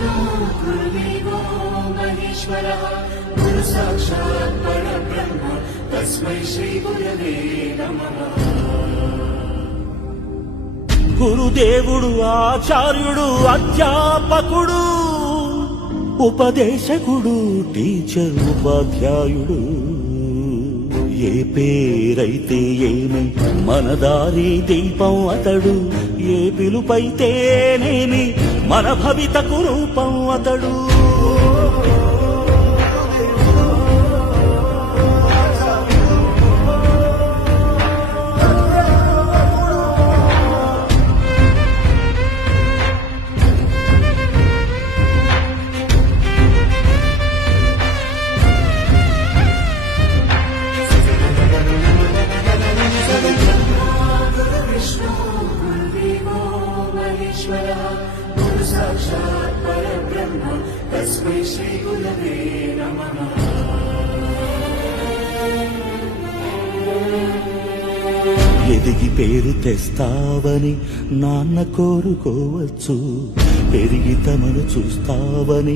विष्णु गुरुदेवो महेश्वरः गुरु साक्षात् परब्रह्म तस्मै श्री गुरवे नमः। గురుదేవుడు ఆచార్యుడు అధ్యాపకుడు ఉపదేశకుడు టీచర్ ఉపాధ్యాయుడు ఏ పేరైతే ఏమి మన దారి దీపం అతడు ఏ పిలుపైతేనేమి మన భవితకు రూపం అతడు गुरु साक्षात् परब्रह्म तस्मै श्री गुरवे नमः। ఎదిగి పేరు తెస్తావని నాన్న కోరుకోవచ్చు పెరిగి తమను చూస్తావని